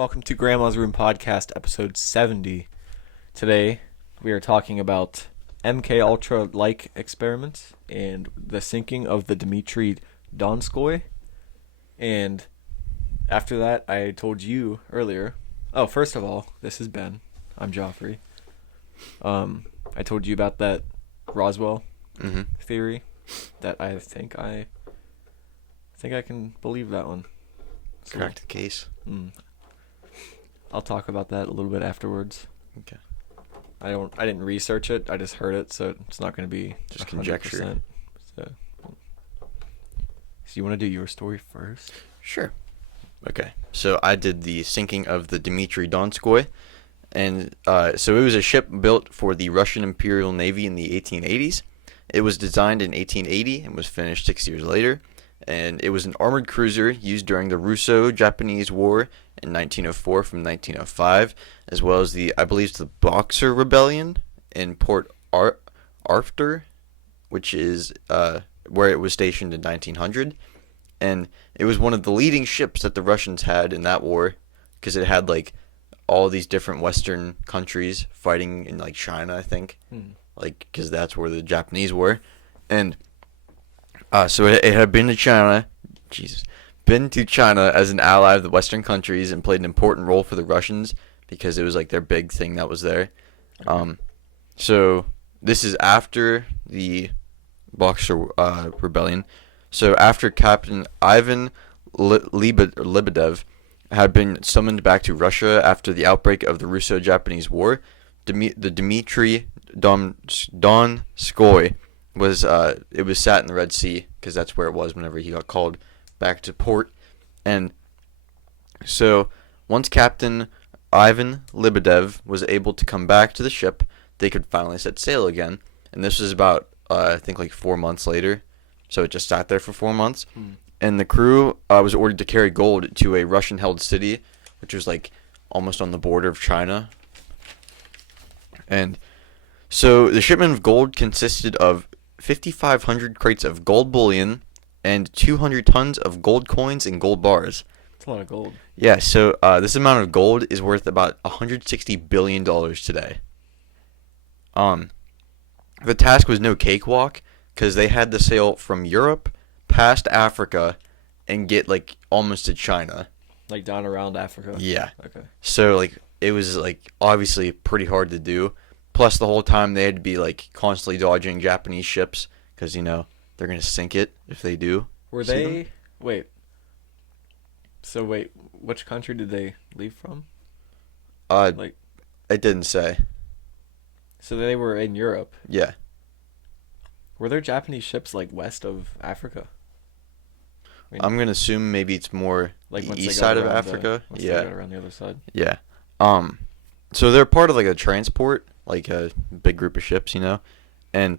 Welcome to Grandma's Room Podcast, episode 70. Today, we are talking about MK Ultra-like experiments and the sinking of the Dmitri Donskoi. And after that, I told you earlier. Oh, first of all, this is Ben. I'm Joffrey. I told you about that Roswell theory. That I think I can believe that one. So, Cracked the case. I'll talk about that a little bit afterwards. Okay. I didn't research it. I just heard it, so it's not going to be Just 100%. conjecture. So you want to do your story first? Sure. Okay. So I did the sinking of the Dmitri Donskoi, and so it was a ship built for the Russian Imperial Navy in the 1880s. It was designed in 1880 and was finished 6 years later, and it was an armored cruiser used during the Russo-Japanese War in 1904 from 1905, as well as I believe the Boxer Rebellion in Port Arthur, which is where it was stationed in 1900. And it was one of the leading ships that the Russians had in that war, because it had like all these different Western countries fighting in like China, I think, like because that's where the Japanese were, and so it had been to China, as an ally of the Western countries and played an important role for the Russians because it was like their big thing that was there. So this is after the Boxer Rebellion. So after Captain Ivan Lebedev had been summoned back to Russia after the outbreak of the Russo-Japanese War, the Dmitri Donskoi was sat in the Red Sea because that's where it was whenever he got called back to port. And so once Captain Ivan Lebedev was able to come back to the ship, they could finally set sail again. And this was about I think like 4 months later. So it just sat there for 4 months. And the crew was ordered to carry gold to a Russian-held city, which was like almost on the border of China. And so the shipment of gold consisted of 5,500 crates of gold bullion and 200 tons of gold coins and gold bars. That's a lot of gold. Yeah, so this amount of gold is worth about $160 billion today. The task was no cakewalk, because they had to sail from Europe past Africa and get like almost to China. Like down around Africa? Yeah. Okay. So like it was like obviously pretty hard to do. Plus the whole time they had to be like constantly dodging Japanese ships because they're gonna sink it if they do. Were they? Wait. So wait, which country did they leave from? Like it didn't say. So they were in Europe. Yeah. Were there Japanese ships like west of Africa? I'm gonna assume maybe it's more like the east side of Africa. Once they got around the other side. Yeah. So they're part of like a transport, like a big group of ships, and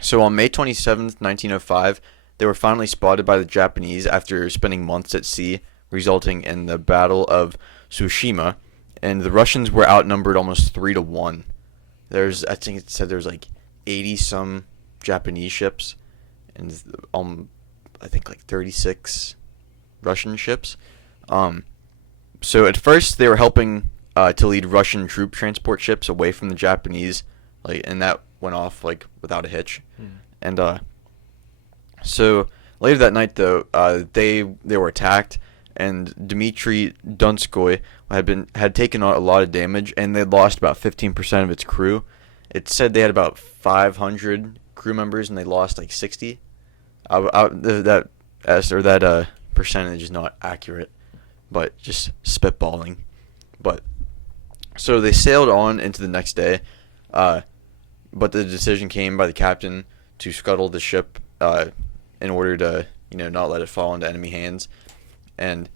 so on May 27th, 1905, they were finally spotted by the Japanese after spending months at sea, resulting in the Battle of Tsushima, and the Russians were outnumbered almost 3-1. I think it said there's like 80 some Japanese ships, and I think like 36 Russian ships. So at first they were helping to lead Russian troop transport ships away from the Japanese, and that went off like without a hitch. And so later that night though, they were attacked, and Dmitri Donskoi had taken a lot of damage, and they'd lost about 15% of its crew. It said they had about 500 crew members, and they lost like 60. That percentage is not accurate, but just spitballing. But so they sailed on into the next day, but the decision came by the captain to scuttle the ship in order to not let it fall into enemy hands. And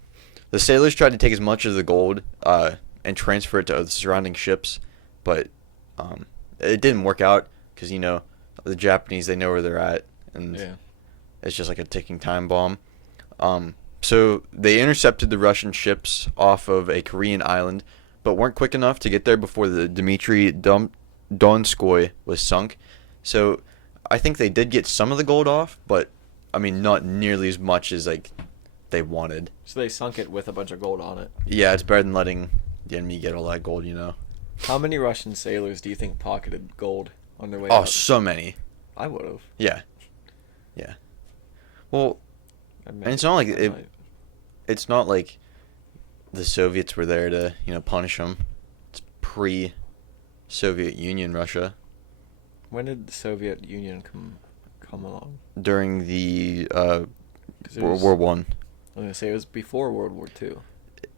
the sailors tried to take as much of the gold and transfer it to other surrounding ships, but it didn't work out because the Japanese, they know where they're at, and it's just like a ticking time bomb. So they intercepted the Russian ships off of a Korean island, but weren't quick enough to get there before the Dmitri Donskoi was sunk. So I think they did get some of the gold off, but I mean not nearly as much as like they wanted. So they sunk it with a bunch of gold on it. Yeah, it's better than letting the enemy get all that gold, you know. How many Russian sailors do you think pocketed gold on their way Oh, out? so many. I would have. Yeah. Yeah. Well, and it's not like it's not like the Soviets were there to, punish them. It's pre-Soviet Union Russia. When did the Soviet Union come along? During the World War One. I'm gonna say it was before World War II.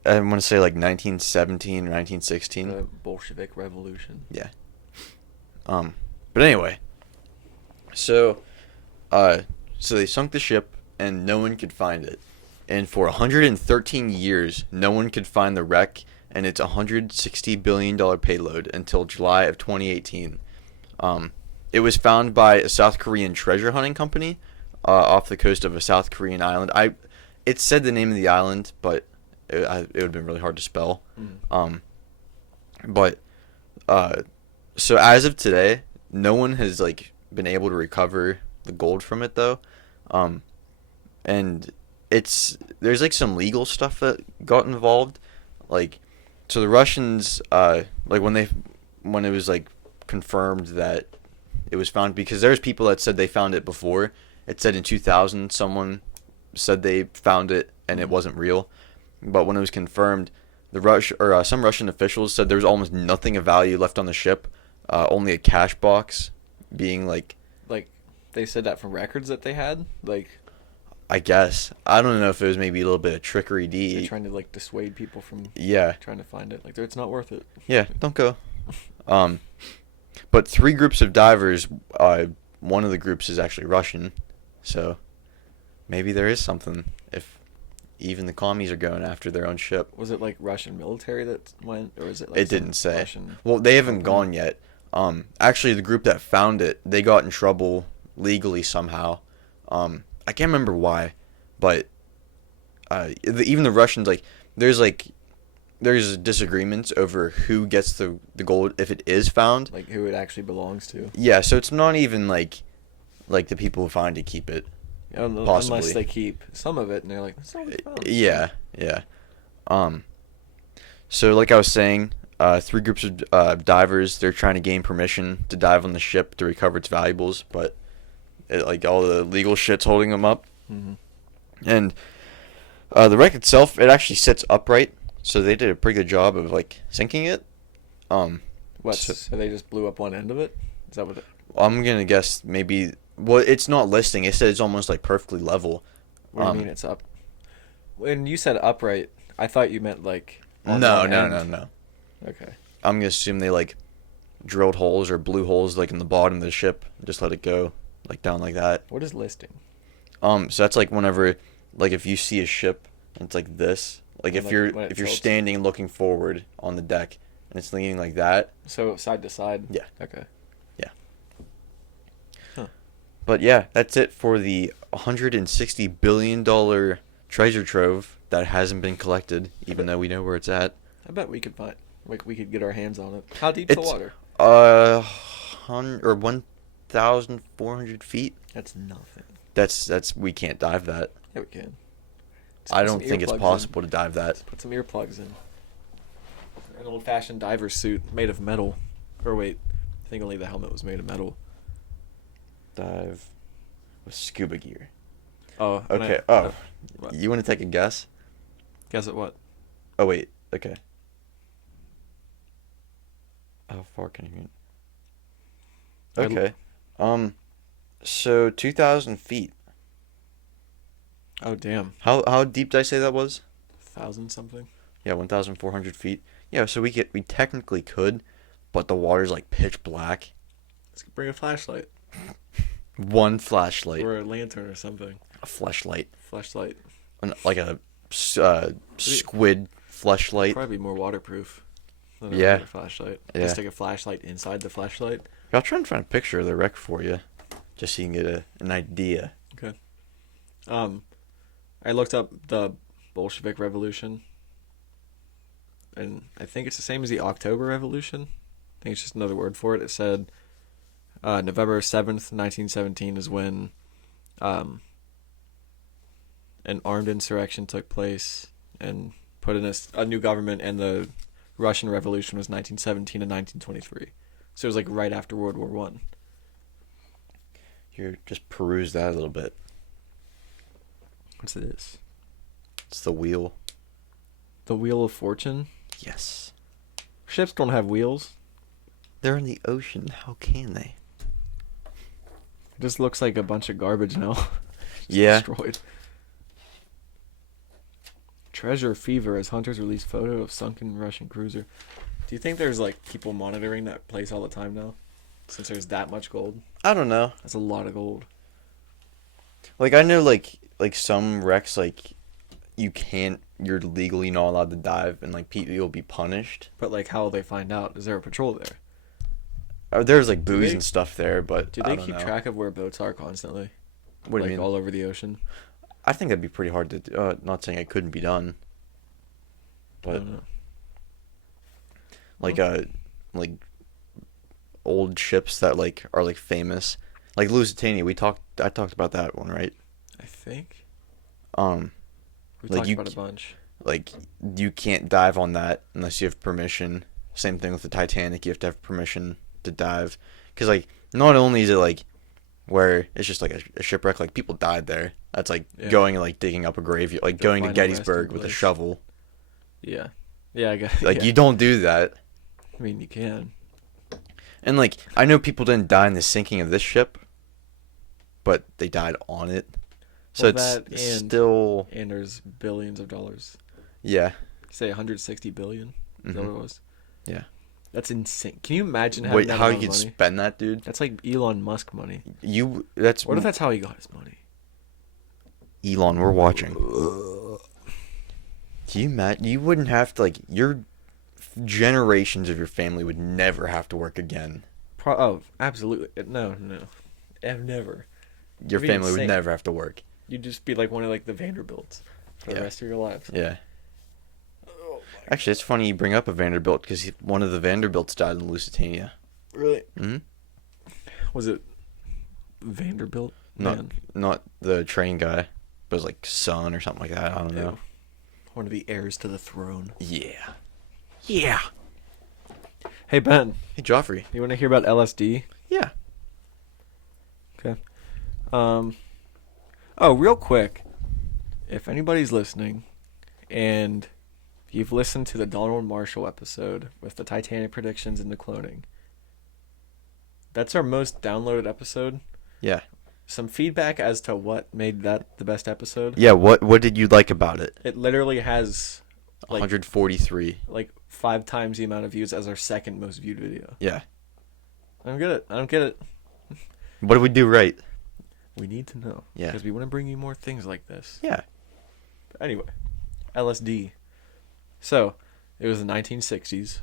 I want to say like 1917 or 1916. The Bolshevik Revolution. Yeah. But anyway, so they sunk the ship and no one could find it. And for 113 years, no one could find the wreck and its $160 billion payload until July of 2018. It was found by a South Korean treasure hunting company off the coast of a South Korean island. It said the name of the island, but it would have been really hard to spell. So as of today, no one has been able to recover the gold from it though. And there's some legal stuff that got involved. So the Russians when it was confirmed that it was found, because there's people that said they found it before. It said in 2000 someone said they found it and it wasn't real. But when it was confirmed, some Russian officials said there was almost nothing of value left on the ship, only a cash box being they said that from records that they had, I guess. I don't know if it was maybe a little bit of trickery. They're trying to dissuade people from trying to find it. It's not worth it. Yeah, don't go. But 3 groups of divers, one of the groups is actually Russian, so maybe there is something if even the commies are going after their own ship. Was it Russian military that went, or is it it didn't say. Russian well, they haven't gone yet. Actually, the group that found it, they got in trouble legally somehow. I can't remember why, but even the Russians, there's disagreements over who gets the gold if it is found. Who it actually belongs to. Yeah, so it's not even like the people who find it keep it. Possibly. Unless they keep some of it and they're that's not what it's found. Yeah. So like I was saying, 3 groups of divers, they're trying to gain permission to dive on the ship to recover its valuables, but all the legal shit's holding them up. Mm-hmm. And the wreck itself, it actually sits upright, so they did a pretty good job of sinking it. So they just blew up one end of it? Is that what I'm gonna guess maybe. Well, it's not listing. It said it's almost perfectly level. What do you mean it's up? When you said upright, I thought you meant No. Okay. I'm gonna assume they drilled holes or blew holes in the bottom of the ship, and just let it go down like that. What is listing? So that's whenever if you see a ship and it's like this, if you're standing and looking forward on the deck and it's leaning like that. So side to side. Yeah. Okay. Yeah. Huh. But yeah, that's it for the $160 billion treasure trove that hasn't been collected, even though we know where it's at. I bet we could find, we could get our hands on it. How deep's the water? 1,400 feet. That's nothing. That's we can't dive that. Yeah, we can. I don't think it's possible to dive that. Let's put some earplugs in. An old-fashioned diver's suit made of metal. Or wait, I think only the helmet was made of metal. Dive with scuba gear. Oh. Okay. You want to take a guess? Guess at what? Oh wait. Okay. How far can you get? Okay. So 2,000 feet. Oh damn. How deep did I say that was? 1,000 something. Yeah, 1,400 feet. Yeah, so we technically could, but the water's pitch black. Let's bring a flashlight. One flashlight. Or a lantern or something. A flashlight. Flashlight. A squid flashlight. Probably more waterproof than a Yeah. regular flashlight. Yeah. Just take a flashlight inside the flashlight. I'll try and find a picture of the wreck for you, just so you can get an idea. Okay. I looked up the Bolshevik Revolution, and I think it's the same as the October Revolution. I think it's just another word for it. It said November 7th, 1917 is when, and an armed insurrection took place and put in a new government, and the Russian Revolution was 1917 to 1923. So it was like right after World War One. Here, just peruse that a little bit. What's this? It's the wheel. The Wheel of Fortune? Yes. Ships don't have wheels. They're in the ocean. How can they? It just looks like a bunch of garbage now. Yeah. Destroyed. Treasure fever as hunters release photo of sunken Russian cruiser. Do you think there's like people monitoring that place all the time now? Since there's that much gold? I don't know. That's a lot of gold. Like, I know, like some wrecks, like, you're legally not allowed to dive, and, like, people will be punished. But like, how will they find out? Is there a patrol there? There's, like, buoys and stuff there, but do I they don't keep know. track of where boats are constantly? What do like you mean? all over the ocean? I think that'd be pretty hard to do. Not saying it couldn't be done. I But, don't know. like, old ships that, like, are, like, famous. Like, Lusitania, I talked about that one, right? I think we like talked you about a bunch. Like, you can't dive on that unless you have permission. Same thing with the Titanic, you have to have permission to dive. Because, like, not only is it, like, where it's just, like, a shipwreck, like, people died there. That's, like, going and, like, digging up a grave, like, going to Gettysburg with a shovel. Yeah. Yeah, I guess. Like, yeah. you don't do that. I mean, you can. And, like, I know people didn't die in the sinking of this ship, but they died on it. So Well, it's still... And there's billions of dollars. Yeah. Say 160 billion. Is that what it was? Yeah. That's insane. Can you imagine having that how amount you of could money? spend that, dude? That's like Elon Musk money. What if that's how he got his money? Elon, we're watching. Can you imagine? You wouldn't have to, like, your generations of your family would never have to work again. Oh, absolutely. No. Never. Your It'd be family would insane. never have to work. You'd just be like one of like the Vanderbilts for the rest of your life. Yeah. Oh Actually, it's funny you bring up a Vanderbilt because one of the Vanderbilts died in Lusitania. Really? Mm-hmm. Was it Vanderbilt? Not the train guy, but it was like son or something like that. I don't know. One of the heirs to the throne. Yeah. Yeah. Hey Ben, Hey Joffrey. you want to hear about LSD? Yeah. Okay. Oh, real quick, if anybody's listening, and you've listened to the Donald Marshall episode with the Titanic predictions and the cloning, that's our most downloaded episode. Yeah. Some feedback as to what made that the best episode. Yeah. What did you like about it? It literally has like 143. like 5 times the amount of views as our second most viewed video. Yeah. I don't get it. What did we do right? We need to know. Yeah. Because we want to bring you more things like this. Yeah. But anyway, LSD. So, it was the 1960s.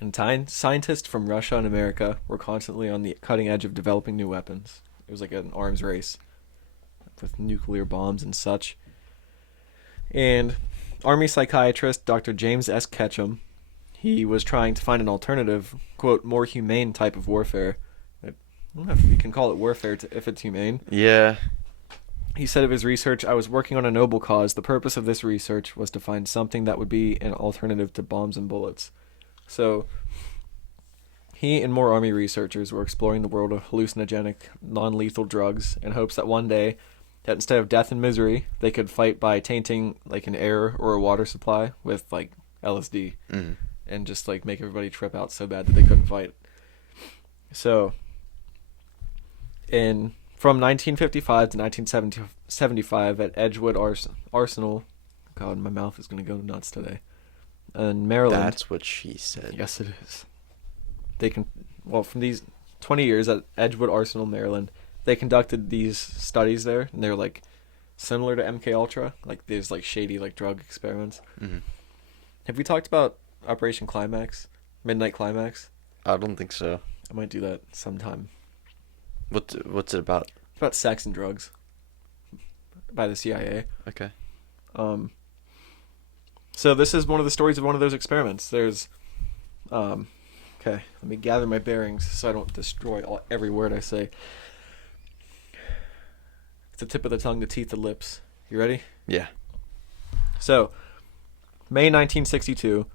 And scientists from Russia and America were constantly on the cutting edge of developing new weapons. It was like an arms race with nuclear bombs and such. And Army psychiatrist Dr. James S. Ketchum, he was trying to find an alternative, quote, more humane type of warfare. I don't know if you can call it warfare if it's humane. Yeah. He said of his research, I was working on a noble cause. The purpose of this research was to find something that would be an alternative to bombs and bullets. So, he and more Army researchers were exploring the world of hallucinogenic, non-lethal drugs in hopes that one day, that instead of death and misery, they could fight by tainting like an air or a water supply with like LSD and just like make everybody trip out so bad that they couldn't fight. So, from 1955 to 1975 at Edgewood Arsenal, God, my mouth is going to go nuts today, in Maryland. That's what she said. Yes, it is. From these 20 years at Edgewood Arsenal, Maryland, they conducted these studies there, and they're like similar to MK Ultra, like there's like shady like drug experiments. Mm-hmm. Have we talked about Operation Climax, Midnight Climax? I don't think so. I might do that sometime. What's it about? It's about sex and drugs by the CIA. Okay. So this is one of the stories of one of those experiments. There's, okay, let me gather my bearings so I don't destroy every word I say. It's the tip of the tongue, the teeth, the lips. You ready? Yeah. So, May 1962,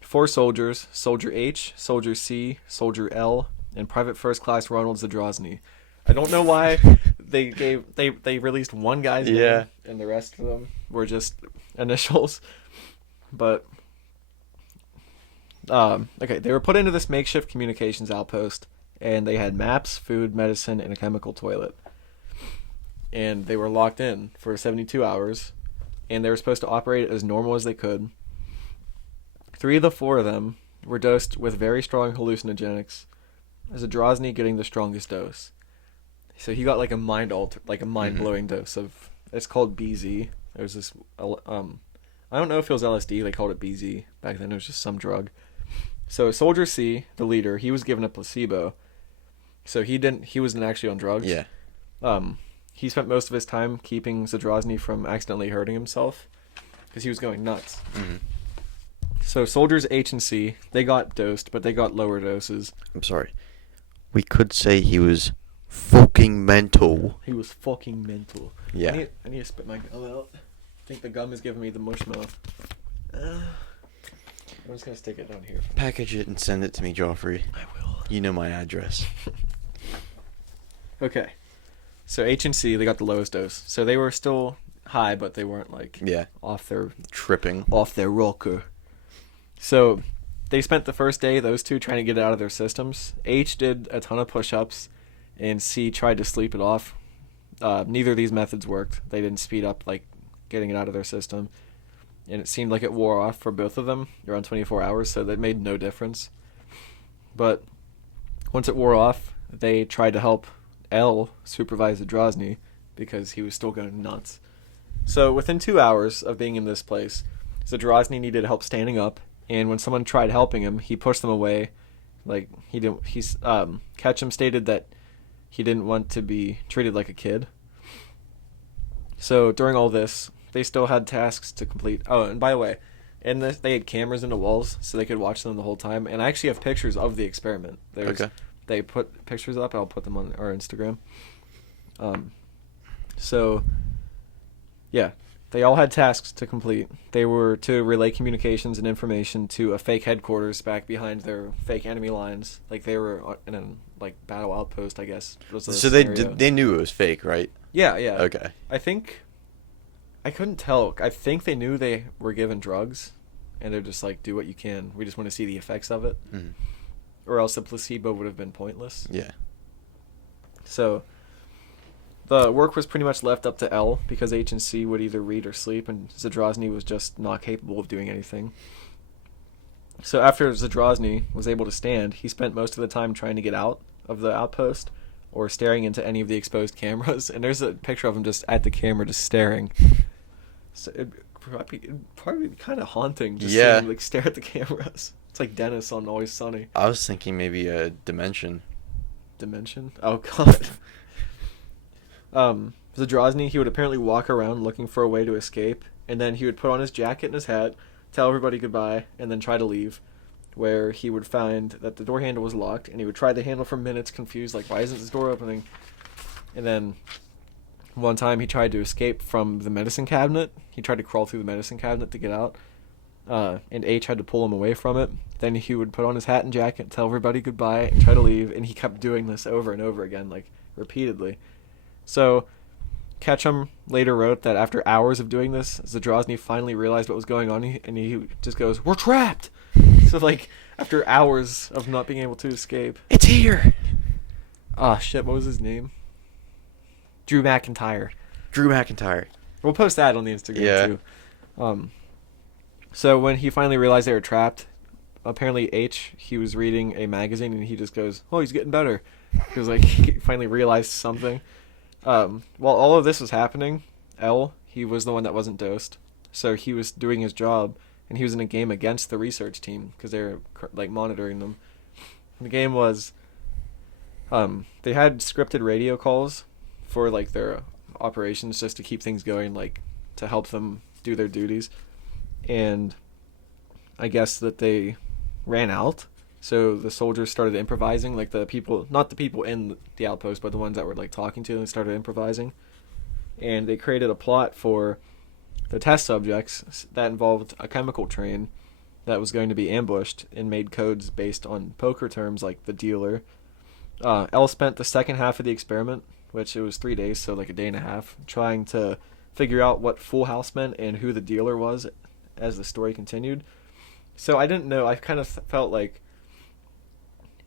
4 soldiers, Soldier H, Soldier C, Soldier L, and Private First Class Ronald Zadrozny. I don't know why they released one guy's name and the rest of them were just initials. But okay, they were put into this makeshift communications outpost, and they had maps, food, medicine, and a chemical toilet. And they were locked in for 72 hours, and they were supposed to operate as normal as they could. 3 of the 4 of them were dosed with very strong hallucinogenics, Zadrozny getting the strongest dose. So he got like a mind-blowing dose of, it's called BZ. There's this, I don't know if it was LSD, they called it BZ. Back then it was just some drug. So Soldier C, the leader, he was given a placebo. So he wasn't actually on drugs. Yeah. He spent most of his time keeping Zadrozny from accidentally hurting himself because he was going nuts. Mm-hmm. So soldiers H and C, they got dosed, but they got lower doses. I'm sorry. We could say he was fucking mental. He was fucking mental. Yeah. I need to spit my gum out. I think the gum is giving me the mush mouth. I'm just going to stick it down here. Package it and send it to me, Joffrey. I will. You know my address. Okay. So H and C, they got the lowest dose. So they were still high, but they weren't like off their rocker. So they spent the first day, those two, trying to get it out of their systems. H did a ton of push-ups, and C tried to sleep it off. Neither of these methods worked. They didn't speed up like getting it out of their system, and it seemed like it wore off for both of them around 24 hours. So that made no difference. But once it wore off, they tried to help L supervise Zadrozny because he was still going nuts. So within 2 hours of being in this place, Zadrozny needed help standing up, and when someone tried helping him, he pushed them away. Like Ketchum stated that he didn't want to be treated like a kid. So during all this, they still had tasks to complete. Oh, and by the way, they had cameras in the walls so they could watch them the whole time. And I actually have pictures of the experiment. Okay. They put pictures up. I'll put them on our Instagram. So, yeah, they all had tasks to complete. They were to relay communications and information to a fake headquarters back behind their fake enemy lines. Like they were in a battle outpost, I guess. So they knew it was fake, right? Yeah. Okay. I couldn't tell. I think they knew they were given drugs, and they're just like, do what you can. We just want to see the effects of it. Mm-hmm. Or else the placebo would have been pointless. Yeah. So the work was pretty much left up to L because H and C would either read or sleep, and Zadrozny was just not capable of doing anything. So after Zadrozny was able to stand, he spent most of the time trying to get out of the outpost or staring into any of the exposed cameras. And there's a picture of him just at the camera, just staring. So it'd probably be kind of haunting just seeing him stare at the cameras. It's like Dennis on Always Sunny. I was thinking maybe a dimension. Dimension? Oh, God. Zadrozny, he would apparently walk around looking for a way to escape, and then he would put on his jacket and his hat, tell everybody goodbye, and then try to leave, where he would find that the door handle was locked, and he would try the handle for minutes, confused, like, why isn't this door opening? And then one time he tried to escape from the medicine cabinet. He tried to crawl through the medicine cabinet to get out, and H had to pull him away from it. Then he would put on his hat and jacket, tell everybody goodbye, and try to leave, and he kept doing this over and over again, like, repeatedly. So Ketchum later wrote that after hours of doing this, Zadrozny finally realized what was going on, and he just goes, "We're trapped!" So, like, after hours of not being able to escape. It's here! Ah, shit, what was his name? Drew McIntyre. We'll post that on the Instagram, too. So when he finally realized they were trapped, apparently he was reading a magazine, and he just goes, "Oh, he's getting better." Because, like, he finally realized something. While all of this was happening, L, he was the one that wasn't dosed. So he was doing his job, and he was in a game against the research team because they were, like, monitoring them. And the game was, they had scripted radio calls for, like, their operations just to keep things going, like, to help them do their duties. And I guess that they ran out. So the soldiers started improvising, like the people, not the people in the outpost, but the ones that were like talking to them started improvising. and they created a plot for the test subjects that involved a chemical train that was going to be ambushed, and made codes based on poker terms like the dealer. L spent the second half of the experiment, which it was 3 days, so like a day and a half, trying to figure out what Full House meant and who the dealer was as the story continued. So I didn't know. I kind of felt like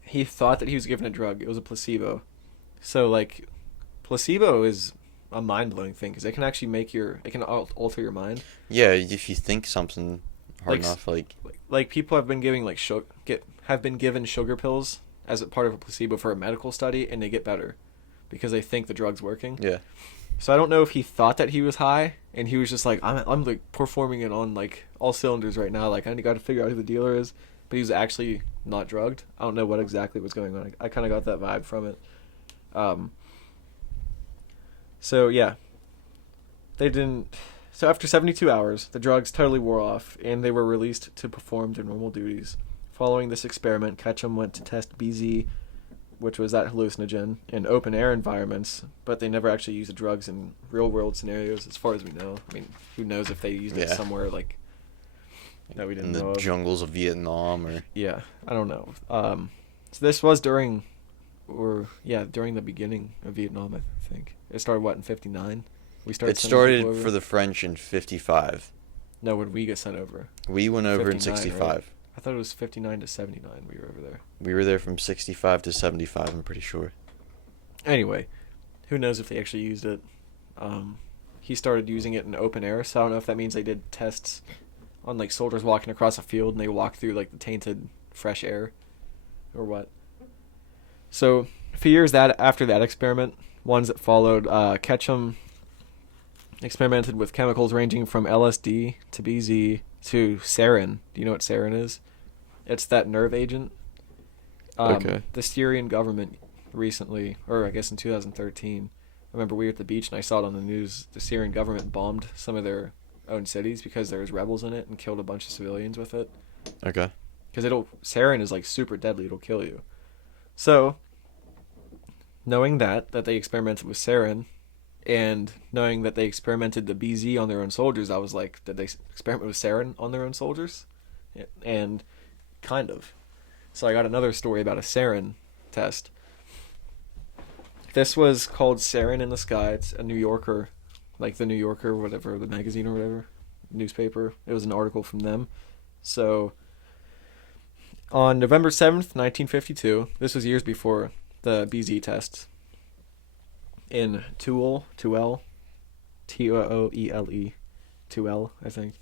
he thought that he was given a drug. It was a placebo. So like, placebo is a mind-blowing thing because it can actually it can alter your mind. Yeah, if you think something hard Like, enough, like people have been giving like have been given sugar pills as a part of a placebo for a medical study, and they get better because they think the drug's working. yeah. So I don't know if he thought that he was high, and he was just like, I'm like performing it on like all cylinders right now. Like I got to figure out who the dealer is, but he was actually not drugged. I don't know what exactly was going on. I kind of got that vibe from it. So yeah, they didn't. So after 72 hours, the drugs totally wore off, and they were released to perform their normal duties. Following this experiment, Ketchum went to test BZ, which was that hallucinogen, in open air environments, but they never actually used the drugs in real world scenarios, as far as we know. I mean, who knows if they used it somewhere like that we didn't know In the jungles of Vietnam, or Yeah, I don't know. So this was during the beginning of Vietnam, I think. It started in 59. it started for the French in 55. No, when we get sent over. We went over in 59, 65. right? I thought it was 59 to 79 we were over there. We were there from 65 to 75, I'm pretty sure. Anyway, who knows if they actually used it. He started using it in open air, so I don't know if that means they did tests on like soldiers walking across a field and they walked through like the tainted fresh air or what. So a few years after that experiment, ones that followed, Ketchum experimented with chemicals ranging from LSD to BZ to sarin. Do you know what sarin is? It's that nerve agent. Okay. The Syrian government recently, or I guess in 2013, I remember we were at the beach and I saw it on the news. The Syrian government bombed some of their own cities because there was rebels in it and killed a bunch of civilians with it. Okay. Because sarin is like super deadly. It'll kill you. So, knowing that they experimented with sarin, and knowing that they experimented the BZ on their own soldiers, I was like, did they experiment with sarin on their own soldiers? And kind of. So I got another story about a sarin test. This was called Sarin in the Sky. It's a New Yorker, like the New Yorker, whatever, the magazine or whatever, newspaper. It was an article from them. So on November 7th, 1952, this was years before the BZ tests, in Tooele, Tooele, Tooele, I think,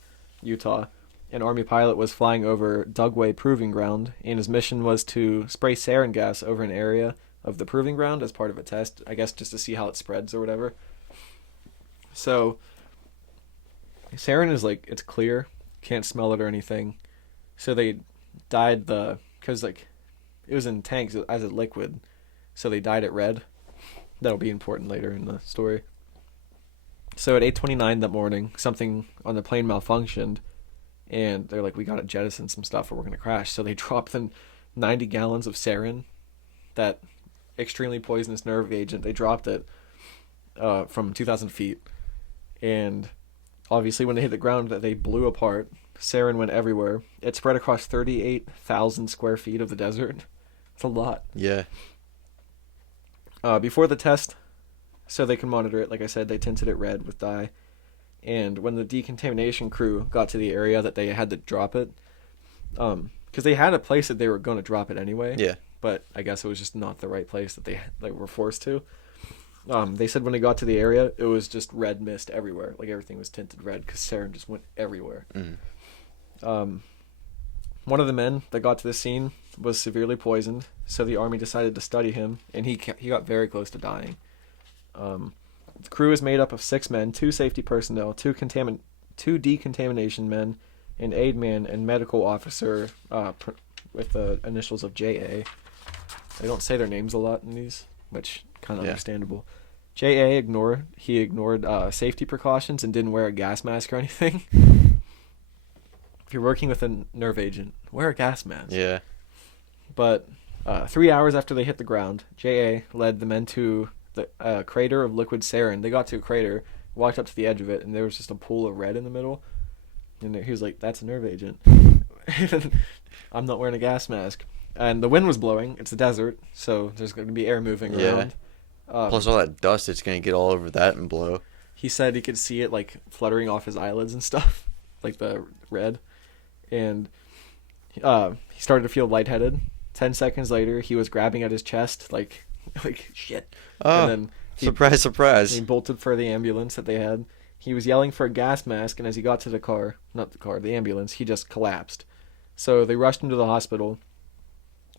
Utah, an Army pilot was flying over Dugway Proving Ground, and his mission was to spray sarin gas over an area of the proving ground as part of a test, I guess just to see how it spreads or whatever. So, sarin is like, it's clear, can't smell it or anything. So they dyed because like, it was in tanks as a liquid, so they dyed it red. That'll be important later in the story. So at 8:29 that morning, something on the plane malfunctioned, and they're like, we gotta jettison some stuff or we're gonna crash. So they dropped in 90 gallons of sarin, that extremely poisonous nerve agent. They dropped it from 2,000 feet, and obviously when they hit the ground, they blew apart. Sarin went everywhere. It spread across 38,000 square feet of the desert. It's a lot. Yeah. Before the test, so they can monitor it, like I said, they tinted it red with dye. And when the decontamination crew got to the area that they had to drop it, because they had a place that they were going to drop it anyway. Yeah. But I guess it was just not the right place that they were forced to. They said when they got to the area, it was just red mist everywhere. Like everything was tinted red because sarin just went everywhere. Mm. One of the men that got to the scene was severely poisoned, so the Army decided to study him, and he got very close to dying. The crew is made up of 6 men, 2 safety personnel, 2 decontamination men, an aid man, and medical officer with the initials of JA. They don't say their names a lot in these, which kind of understandable. JA ignored safety precautions and didn't wear a gas mask or anything. If you're working with a nerve agent, wear a gas mask. Yeah. But 3 hours after they hit the ground, J.A. led the men to the crater of liquid sarin. They got to a crater, walked up to the edge of it, and there was just a pool of red in the middle. And he was like, "That's a nerve agent." I'm not wearing a gas mask. And the wind was blowing. It's a desert, so there's going to be air moving around. Plus all that dust, it's going to get all over that and blow. He said he could see it, like, fluttering off his eyelids and stuff, like the red. And he started to feel lightheaded. 10 seconds later, he was grabbing at his chest, like shit. Oh, and then surprise. He bolted for the ambulance that they had. He was yelling for a gas mask, and as he got to the ambulance, he just collapsed. So they rushed him to the hospital.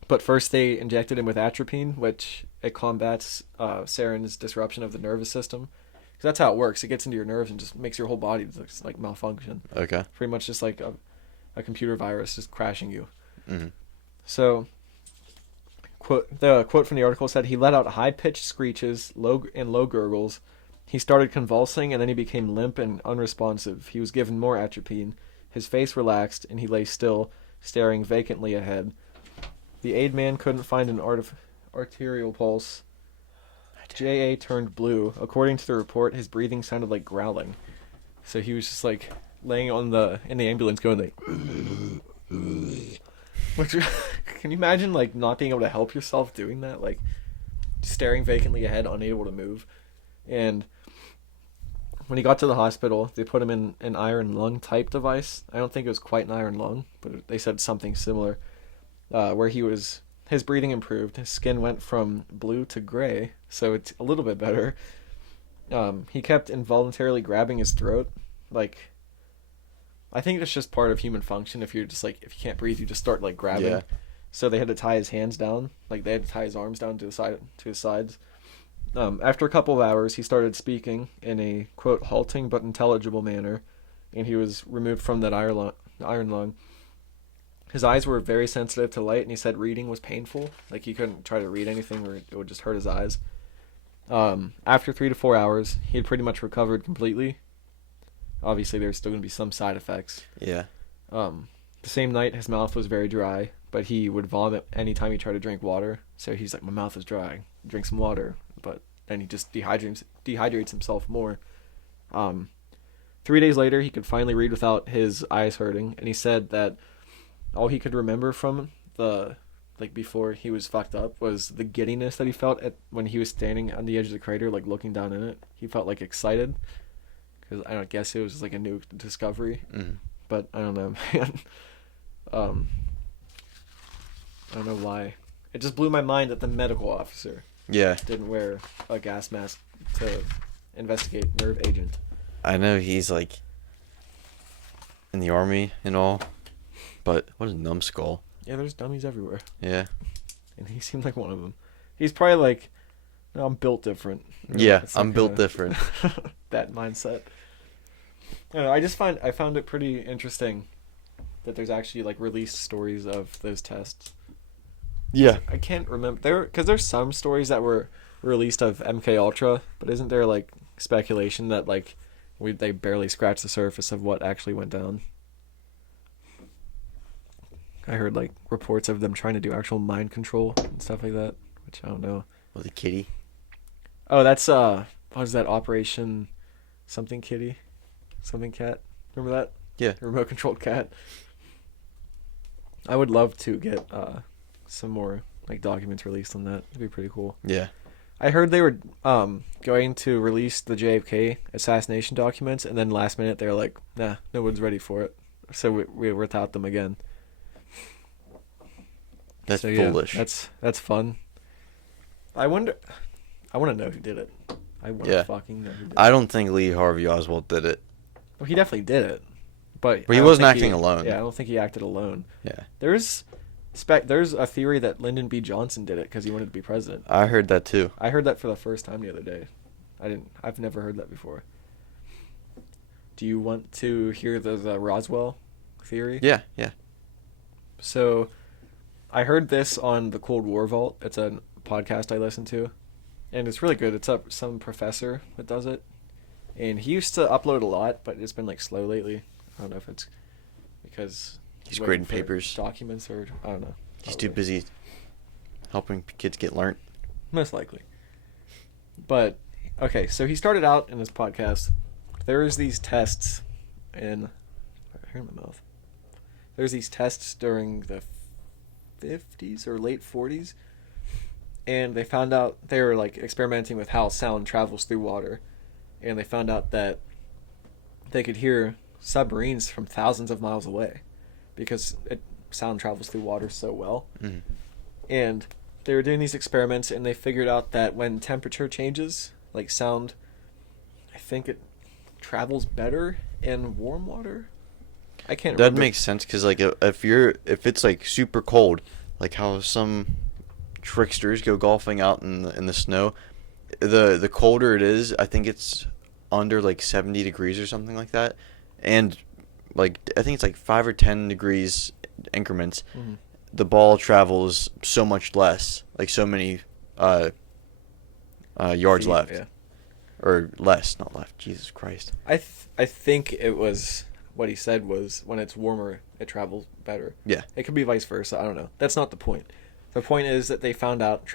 But first they injected him with atropine, which it combats Sarin's disruption of the nervous system. Because that's how it works. It gets into your nerves and just makes your whole body just, like, malfunction. Okay. Pretty much just like a computer virus just crashing you. Mm-hmm. So, the quote from the article said, he let out high-pitched screeches and low gurgles. He started convulsing, and then he became limp and unresponsive. He was given more atropine. His face relaxed, and he lay still, staring vacantly ahead. The aid man couldn't find an arterial pulse. J.A. turned blue. According to the report, his breathing sounded like growling. So he was just, like, laying in the ambulance going like... Which, can you imagine, like, not being able to help yourself doing that? Like, staring vacantly ahead, unable to move. And when he got to the hospital, they put him in an iron lung type device. I don't think it was quite an iron lung, but they said something similar. Where his breathing improved. His skin went from blue to gray, so it's a little bit better. He kept involuntarily grabbing his throat. Like, I think that's just part of human function. If you're just like, if you can't breathe, you just start, like, grabbing. Yeah. So they had to tie his hands down. Like, they had to tie his arms down to his sides. After a couple of hours, he started speaking in a, quote, halting but intelligible manner, and he was removed from that iron lung. His eyes were very sensitive to light, and he said reading was painful. Like, he couldn't try to read anything or it would just hurt his eyes. After 3 to 4 hours, he had pretty much recovered completely. Obviously, there's still going to be some side effects. Yeah. The same night, his mouth was very dry, but he would vomit anytime he tried to drink water. So he's like, my mouth is dry. Drink some water. But then he just dehydrates himself more. 3 days later, he could finally read without his eyes hurting, and he said that all he could remember from before he was fucked up was the giddiness that he felt when he was standing on the edge of the crater, like, looking down in it. He felt, like, excited, because I don't guess it was, like, a new discovery. Mm-hmm. But I don't know, man. I don't know why. It just blew my mind that the medical officer didn't wear a gas mask to investigate nerve agent. I know he's, like, in the army and all, but what a numbskull. Yeah, there's dummies everywhere. Yeah. And he seemed like one of them. He's probably like, no, I'm built different. Yeah, I'm built different. That mindset. I don't know, I found it pretty interesting that there's actually, like, released stories of those tests. Yeah. I can't remember because there's some stories that were released of MK Ultra, but isn't there, like, speculation that, like, they barely scratched the surface of what actually went down? I heard, like, reports of them trying to do actual mind control and stuff like that, which I don't know. Was it Kitty? Oh, that's what was that, Operation something Kitty, something Cat? Remember that? Yeah. Remote controlled cat. I would love to get some more, like, documents released on that. It'd be pretty cool. Yeah. I heard they were going to release the JFK assassination documents, and then last minute they were like, nah, no one's ready for it. So we without them again. That's so, yeah, foolish. That's fun. I want to know who did it. I want to fucking know who did it. I don't think Lee Harvey Oswald did it. Well, he definitely did it. But he wasn't acting alone. Yeah, I don't think he acted alone. Yeah. There's a theory that Lyndon B. Johnson did it because he wanted to be president. I heard that too. I heard that for the first time the other day. I've never heard that before. Do you want to hear the Roswell theory? Yeah. So, I heard this on the Cold War Vault. It's a podcast I listen to, and it's really good. It's some professor that does it, and he used to upload a lot, but it's been, like, slow lately. I don't know if it's because he's grading papers, documents, or I don't know. He's too busy helping kids get learned. Most likely. But okay, so he started out in his podcast there's these tests in here in my mouth. There's these tests during the 50s or late 40s, and they found out they were like experimenting with how sound travels through water, and they found out that they could hear submarines from thousands of miles away because sound travels through water so well. Mm. And they were doing these experiments, and they figured out that when temperature changes, like sound, I think it travels better in warm water. I can't That remember. makes sense because like if it's like super cold, like how some tricksters go golfing out in the snow, the colder it is, I think it's under like 70 degrees or something like that, and like I think it's like 5 or 10 degrees increments. Mm-hmm. The ball travels so much less, like so many yards Feet, left, yeah. or less, not left. Jesus Christ. I think it was what he said was when it's warmer, it travels better. Yeah. It could be vice versa. I don't know. That's not the point. The point is that they found out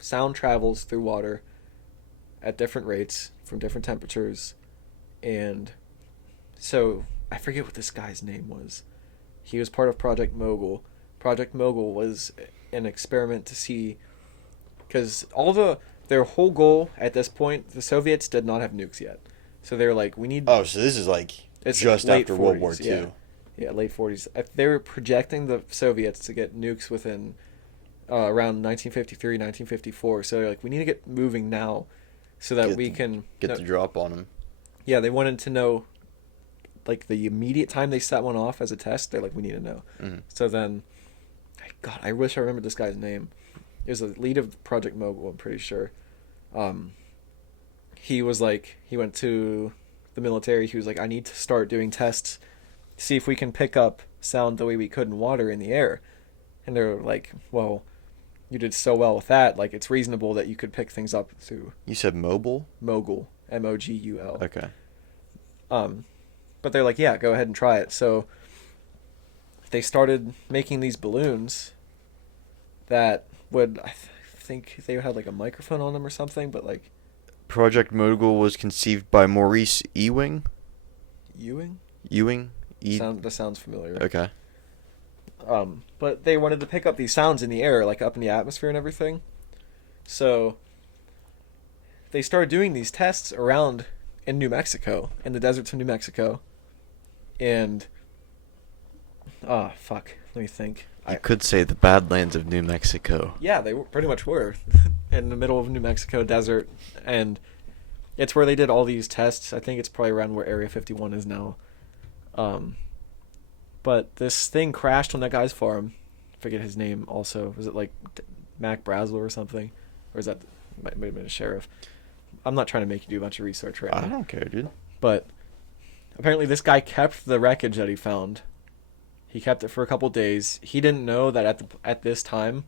sound travels through water at different rates from different temperatures, and so I forget what this guy's name was. He was part of Project Mogul. Project Mogul was an experiment to see, because their whole goal at this point, the Soviets did not have nukes yet, so they were like, we need. Oh, so this is like It's just late after World War 40s, II. Yeah, late 40s. They were projecting the Soviets to get nukes within around 1953, 1954. So they're like, we need to get moving now so that we can get the drop on them. Yeah, they wanted to know like the immediate time they set one off as a test. They're like, we need to know. Mm-hmm. So then, God, I wish I remembered this guy's name. He was the lead of Project Mogul, I'm pretty sure. He was like, he went to the military. He was like, I need to start doing tests, see if we can pick up sound the way we could in water in the air. And they're like, well, you did so well with that. Like, it's reasonable that you could pick things up through You said mobile? Mogul, Mogul. Okay. But they're like, yeah, go ahead and try it. So they started making these balloons that would, I think they had like a microphone on them or something, but like Project Mogul was conceived by Maurice Ewing. Ewing? Ewing? That sounds familiar. Okay. But they wanted to pick up these sounds in the air, like up in the atmosphere and everything. So they started doing these tests around in New Mexico, in the deserts of New Mexico. And, let me think. You could say the Badlands of New Mexico. Yeah, they pretty much were in the middle of New Mexico desert, and it's where they did all these tests. I think it's probably around where Area 51 is now. But this thing crashed on that guy's farm. I forget his name also. Was it like Mac Brazel or something? Or is that, might have been a sheriff. I'm not trying to make you do a bunch of research right now. I don't care, dude. But apparently this guy kept the wreckage that he found. He kept it for a couple days. He didn't know that at this time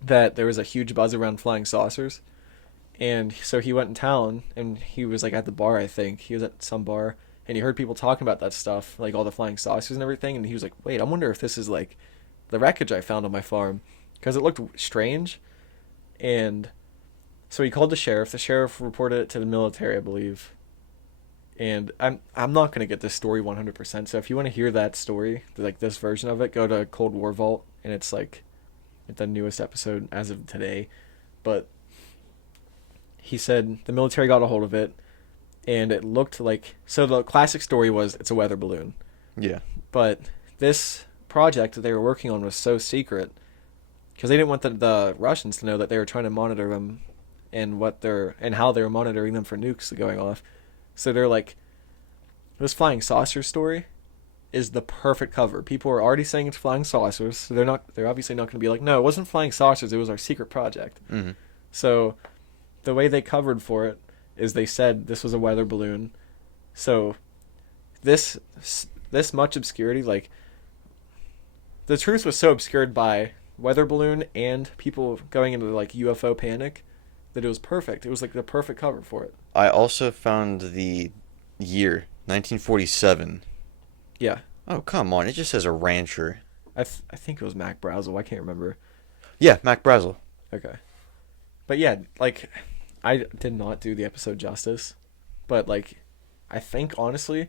that there was a huge buzz around flying saucers. And so he went in town, and he was like at the bar, I think. He was at some bar, and he heard people talking about that stuff, like all the flying saucers and everything. And he was like, wait, I wonder if this is like the wreckage I found on my farm. Because it looked strange. And so he called the sheriff. The sheriff reported it to the military, I believe. And I'm not going to get this story 100%. So if you want to hear that story, like this version of it, go to Cold War Vault. And it's like the newest episode as of today. But he said the military got a hold of it. And it looked like... So the classic story was it's a weather balloon. Yeah. But this project that they were working on was so secret. Because they didn't want the Russians to know that they were trying to monitor them. And how they were monitoring them for nukes going off. So they're like, this flying saucer story is the perfect cover. People are already saying it's flying saucers, so they're obviously not going to be like, no, it wasn't flying saucers, it was our secret project. Mm-hmm. So the way they covered for it is they said this was a weather balloon. So this much obscurity, like, the truth was so obscured by weather balloon and people going into like UFO panic that it was perfect. It was like the perfect cover for it. I also found the year, 1947. Yeah. Oh, come on. It just says a rancher. I think it was Mac Brazel. I can't remember. Yeah, Mac Brazel. Okay. But yeah, like, I did not do the episode justice, But like, I think honestly,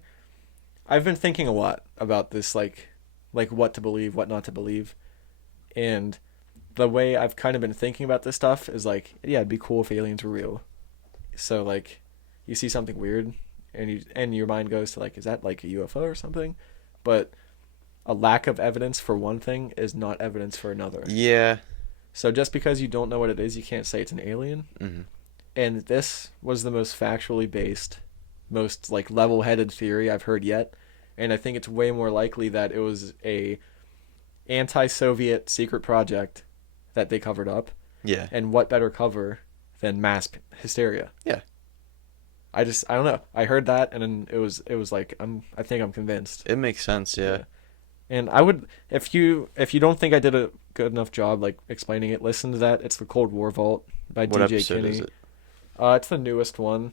I've been thinking a lot about this, like what to believe, what not to believe, and the way I've kind of been thinking about this stuff is like, yeah, it'd be cool if aliens were real. So like, you see something weird, and your mind goes to like, is that like a UFO or something? But a lack of evidence for one thing is not evidence for another. Yeah. So just because you don't know what it is, you can't say it's an alien. Mm-hmm. And this was the most factually based, most like level-headed theory I've heard yet. And I think it's way more likely that it was a anti-Soviet secret project that they covered up. Yeah. And what better cover than mass hysteria? Yeah. I don't know. I heard that, and then it was like I think I'm convinced. It makes sense. Yeah. And I would, if you don't think I did a good enough job like explaining it, listen to that. It's the Cold War Vault by What DJ episode Kinney. is it? It's the newest one.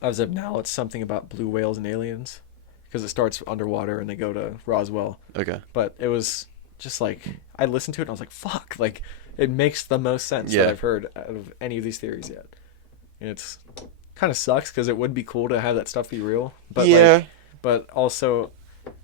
As of now, it's something about blue whales and aliens, because it starts underwater and they go to Roswell. Okay. But it was just like, I listened to it and I was like, fuck, like it makes the most sense that I've heard out of any of these theories yet. And it's kind of sucks because it would be cool to have that stuff be real. But yeah. But also,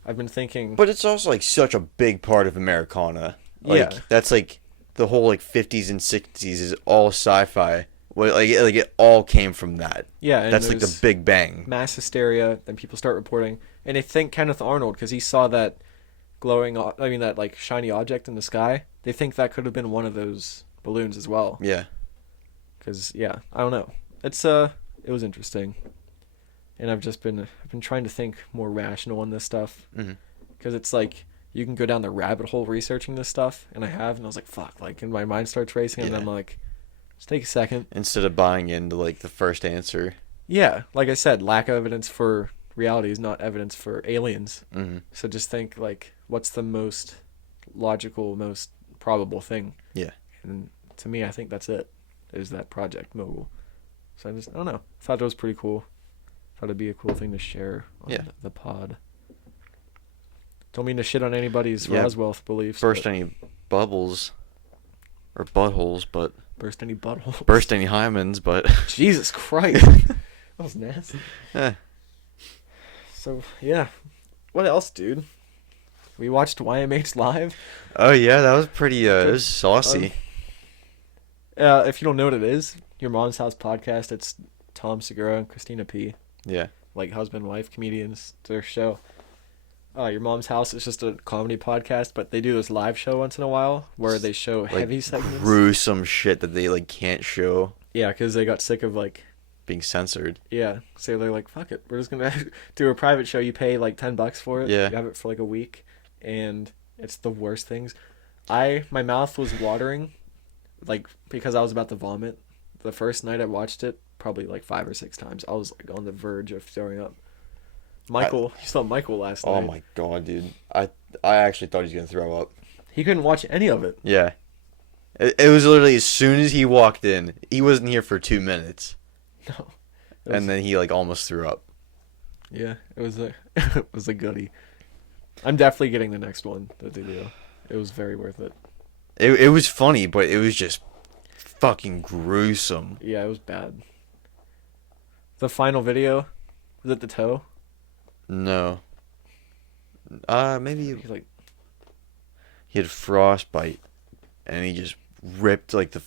I've been thinking. But it's also like such a big part of Americana. Like, yeah. That's like the whole like 50s and 60s is all sci-fi. Like it all came from that. Yeah, and that's like the Big Bang. Mass hysteria. Then people start reporting, and they think Kenneth Arnold because he saw that that like shiny object in the sky. They think that could have been one of those balloons as well. Yeah. Because I don't know. It was interesting, and I've been trying to think more rational on this stuff. Because it's like you can go down the rabbit hole researching this stuff, and I was like, fuck, like, and my mind starts racing, and I'm like, just take a second. Instead of buying into like the first answer. Yeah, like I said, lack of evidence for reality is not evidence for aliens. So just think like, what's the most logical, most probable thing? Yeah. And to me, I think that's it. Is that Project Mogul. So I don't know. I thought it was pretty cool. Thought it'd be a cool thing to share on the pod. Don't mean to shit on anybody's Roswell beliefs. Burst any bubbles or buttholes, but burst any buttholes. Burst any hymens, but Jesus Christ. That was nasty. So yeah. What else, dude? We watched YMH live. Oh yeah, that was pretty it was saucy. If you don't know what it is, Your Mom's House podcast, it's Tom Segura and Christina P. Yeah. Like husband and wife comedians, their show. Your Mom's House is just a comedy podcast, but they do this live show once in a while where they show like heavy segments. Gruesome shit that they like can't show. Yeah, because they got sick of like being censored. Yeah, so they're like, fuck it, we're just gonna do a private show. You pay like $10 for it. Yeah. You have it for like a week, and it's the worst things. My mouth was watering, like because I was about to vomit. The first night I watched it, probably like 5 or 6 times. I was like on the verge of throwing up. You saw Michael last night. Oh my god, dude! I actually thought he was gonna throw up. He couldn't watch any of it. Yeah, it was literally as soon as he walked in. He wasn't here for 2 minutes. No. And then he like almost threw up. Yeah, it was a goodie. I'm definitely getting the next one that they do. It was very worth it. It was funny, but it was just fucking gruesome. Yeah, it was bad. The final video, was it the toe? No. Maybe he had frostbite, and he just ripped like the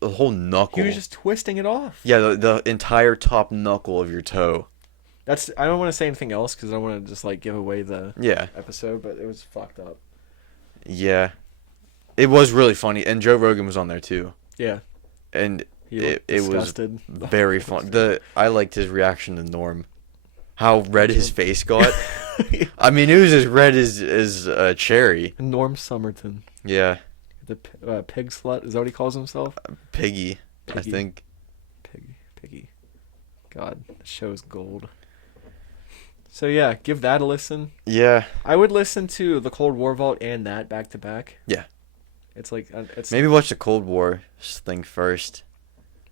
whole knuckle. He was just twisting it off. Yeah, the entire top knuckle of your toe. I don't want to say anything else because I don't want to just like give away the episode, but it was fucked up. Yeah, it was really funny, and Joe Rogan was on there too. Yeah, and it was very fun. I liked his reaction to Norm. How red his face got. I mean, it was as red as a cherry. Norm Somerton. Yeah. The pig slut, is that what he calls himself? Piggy, I think. Piggy. God, the show's gold. So yeah, give that a listen. Yeah. I would listen to the Cold War Vault and that back to back. Yeah. It's like maybe watch the Cold War thing first.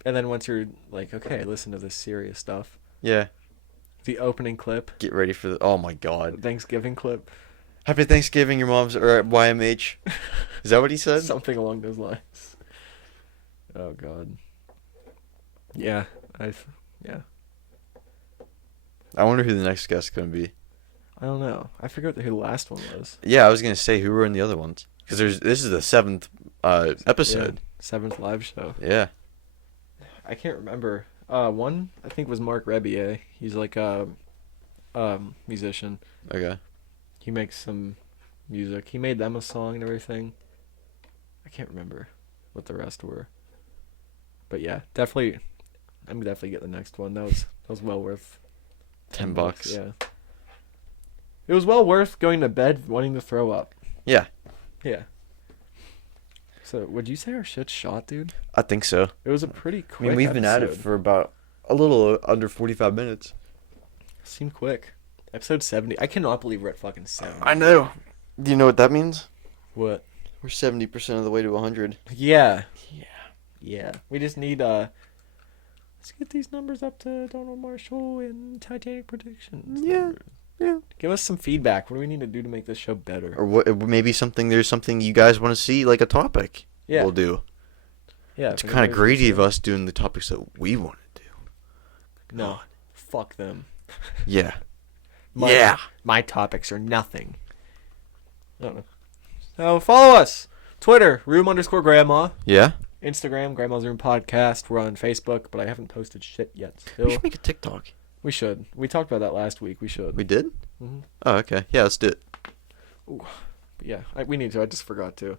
And then once you're like, okay, listen to this serious stuff. Yeah. The opening clip. Get ready for oh my god. Thanksgiving clip. Happy Thanksgiving, your mom's or at YMH. Is that what he said? Something along those lines. Oh god. Yeah, I wonder who the next guest gonna be. I don't know. I forget who the last one was. Yeah, I was gonna say who were in the other ones because this is the 7th episode. Yeah, 7th live show. Yeah. I can't remember. One I think was Mark Rebier. He's like a musician. Okay. He makes some music. He made them a song and everything. I can't remember what the rest were. But yeah, definitely. I'm definitely get the next one. That was well worth $10. Yeah. It was well worth going to bed wanting to throw up. Yeah. Yeah. So, would you say our shit's shot, dude? I think so. It was a pretty quick I mean, we've been at it episode. for about a little under 45 minutes. Seemed quick. Episode 70. I cannot believe we're at fucking 70. I know. Do you know what that means? What? We're 70% of the way to 100. Yeah. Yeah. We just need, let's get these numbers up to Donald Marshall and Titanic predictions. Yeah. Give us some feedback. What do we need to do to make this show better? Or what? Maybe there's something you guys want to see, like a topic. Yeah. We'll do. Yeah. It's kind of greedy of us doing the topics that we want to do. No. Fuck them. Yeah. My topics are nothing. I don't know. So follow us. Twitter, room_grandma. Yeah? Instagram, Grandma's Room Podcast. We're on Facebook, but I haven't posted shit yet. We should make a TikTok. We should. We talked about that last week. We should. We did? Mm-hmm. Oh, okay. Yeah, let's do it. Ooh. But yeah, we need to. I just forgot to.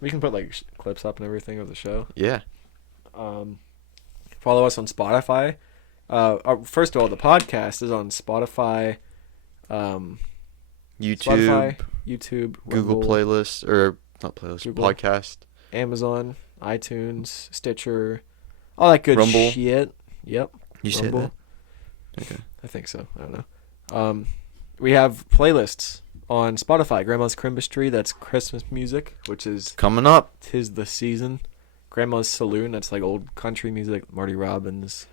We can put like clips up and everything of the show. Yeah. Follow us on Spotify. First of all, the podcast is on Spotify, YouTube, Google Rumble, Playlist, or not playlist, Google. podcast. Amazon, iTunes, Stitcher, all that good Rumble. shit. Yep. You say Rumble. that? Okay. I think so. I don't know. We have playlists on Spotify. Grandma's Crimbistry, that's Christmas music, which is Coming up. 'tis the season. Grandma's Saloon, that's like old country music, Marty Robbins,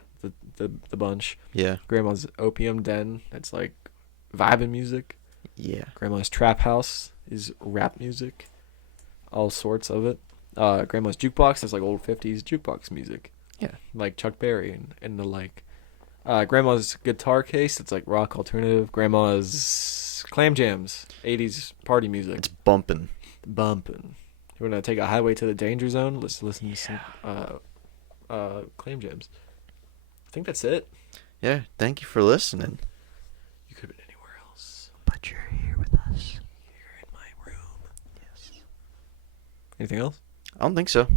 the bunch. Yeah. Grandma's Opium Den, that's like vibing music. Yeah. Grandma's Trap House is rap music, all sorts of it. Grandma's Jukebox, that's like old 50s jukebox music. Yeah. Like Chuck Berry and the like. Grandma's Guitar Case, it's like rock alternative. Grandma's Clam Jams, 80s party music. It's bumping. Bumping. You want to take a highway to the danger zone? Let's listen to some Clam Jams. I think that's it. Yeah. Thank you for listening. You could have been anywhere else. But you're here with us. You're in my room. Yes. Anything else? I don't think so.